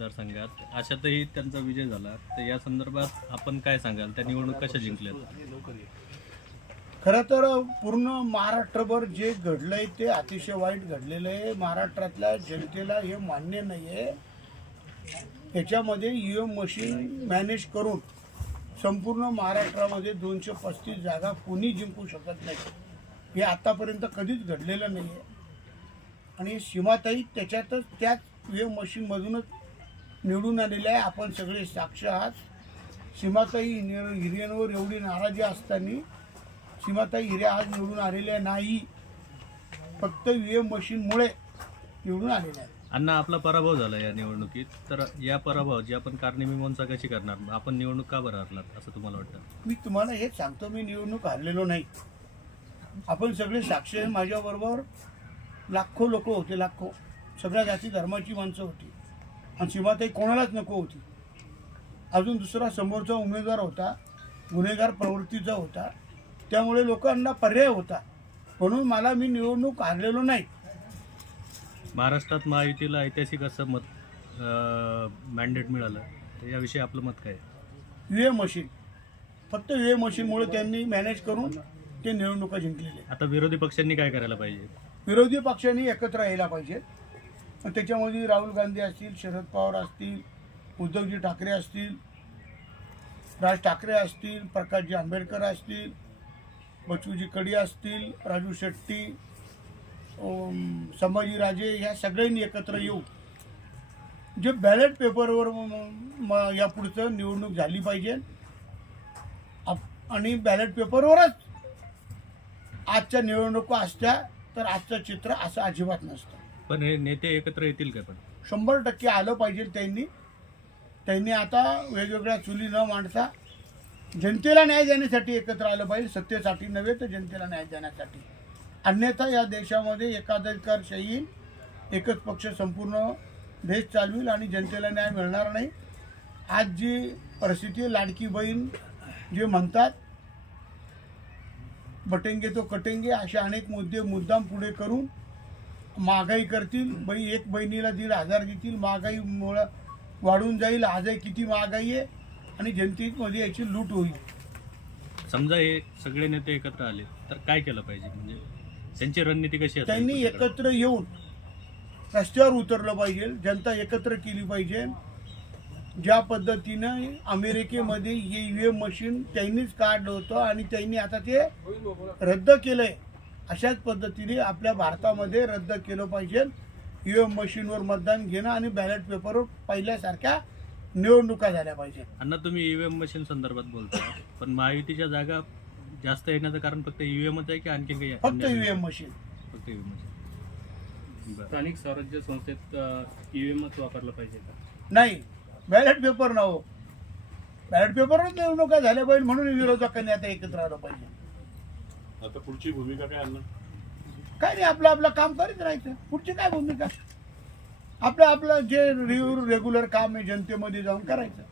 मतदारसंघात. अशातही त्यांचा विजय झाला. तर या संदर्भात आपण काय सांगाल? त्या निवडणूक कशा जिंकल्यात? खरं तर पूर्ण महाराष्ट्रभर जे घडलंय ते अतिशय वाईट घडलेलं आहे. महाराष्ट्रातल्या जनतेला हे मान्य नाही आहे त्याच्यामध्ये E UM M machine manage करून संपूर्ण महाराष्ट्रामध्ये दोनशे पस्तीस जागा कोणी जिंकू शकत नाही हे आतापर्यंत कधीच घडलेलं नाही आहे आणि सीमाताई त्याच्यातच त्याच ई एम मशीनमधूनच निवडून आलेल्या आहे. आपण सगळे साक्ष आहात. सीमाताई हिरे- हिरेंवर एवढी नाराजी असताना सीमाताई हिरे आज निवडून आलेल्या नाही. फक्त व्ही एम मशीनमुळे निवडून आलेल्या आहेत. अण्णा आपला पराभव झाला या निवडणुकीत. तर या पराभवाची आपण कारणी कशी करणार? आपण निवडणूक का बरं हरलात असं तुम्हाला वाटतं? मी तुम्हाला हेच सांगतो मी निवडणूक हरलेलो नाही. आपण सगळे साक्षी माझ्याबरोबर लाखो लोक होते लाखो. सगळ्या जाती धर्माची माणसं होती. आणि सीमाताई कोणालाच नको होती. अजून दुसरा समोरचा उमेदवार होता गुन्हेगार प्रवृत्तीचा होता. त्यामुळे लोकांना पर्याय होता. म्हणून मला मी निवडणूक हारलेलो नाही. महाराष्ट्रात महायुतीला ऐतिहासिक असं मत मॅन्डेट मिळालं. तर याविषयी आपलं मत काय? V M machine. फक्त व्ही एम मशीनमुळे त्यांनी मॅनेज करून ते निवडणुका जिंकलेले. आता विरोधी पक्षांनी काय करायला पाहिजे? विरोधी पक्षांनी एकत्र यायला पाहिजे. त्याच्यामध्ये राहुल गांधी असतील शरद पवार असतील उद्धवजी ठाकरे असतील राज ठाकरे असतील प्रकाशजी आंबेडकर असतील बचूजी कडी असतील राजू शेट्टी संभाजीराजे ह्या सगळ्यांनी एकत्र येऊ जे बॅलेट पेपरवर म- यापुढचं निवडणूक झाली पाहिजे. आप- आणि बॅलेट पेपरवरच आजच्या निवडणुका असत्या तर आजचं चित्र असं अजिबात नसतं. पण हे नेते एकत्र येतील का पण? शंभर टक्के आलं पाहिजे त्यांनी. त्यांनी आता वेगवेगळ्या चुली न मांडता जनतेला न्याय देण्यासाठी एकत्र आलं पाहिजे. सत्तेसाठी नव्हे तर जनतेला न्याय देण्यासाठी. अन्यथा या देशामध्ये एकाधिकारशाही एकच पक्ष संपूर्ण देश चालविल आणि जनतेला न्याय मिळणार नाही. आज जी परिस्थिती लाडकी बहीण जे म्हणतात बटेंगे तो कटेंगे असे अनेक मुद्दे मुद्दाम पुढे करून महागाई करतील बाई एक बहिणीला दीड हजार देतील महागाईमुळं वाढून जाईल आजही किती महागाई आहे आणि जनतेमध्ये याची लूट होईल. समजा हे सगळे नेते एकत्र आले तर काय केलं पाहिजे? म्हणजे त्यांची रणनीती कशी त्यांनी? एकत्र येऊन रस्त्यावर उतरलं पाहिजे जनता एकत्र केली पाहिजे. ज्या पद्धतीनं अमेरिकेमध्ये हे ई एम मशीन त्यांनीच काढलं होतं आणि त्यांनी आता ते रद्द केलंय. अशाच पद्धतीने आपल्या भारतामध्ये रद्द केलं पाहिजे. ई एम मशीनवर मतदान घेणं आणि बॅलेट पेपरवर पहिल्यासारख्या निवडणुका झाल्या पाहिजे अण्णा तुम्ही ईव्हीएम मशीन संदर्भात बोलता पण महायुतीच्या जागा जास्त येण्याचं कारण फक्त ईव्हीएमच आहे की आणखी काही फक्त अन्य- ई एम मशीन फक्त ईव्हीएम मशीन स्थानिक स्वराज्य संस्थेत ईव्हीएमच वापरलं पाहिजे का? नाही. बॅलेट पेपर ना हो. बॅलेट पेपरच निवडणुका झाल्या पाहिजे म्हणून विरोधकांनी आता एकत्र आलं पाहिजे. आता पुढची भूमिका काय अण्णा काय नाही आपलं आपलं काम करीत राहायचं. पुढची काय भूमिका? आपलं आपलं जे रेग्युलर काम आहे जनतेमध्ये जाऊन करायचं.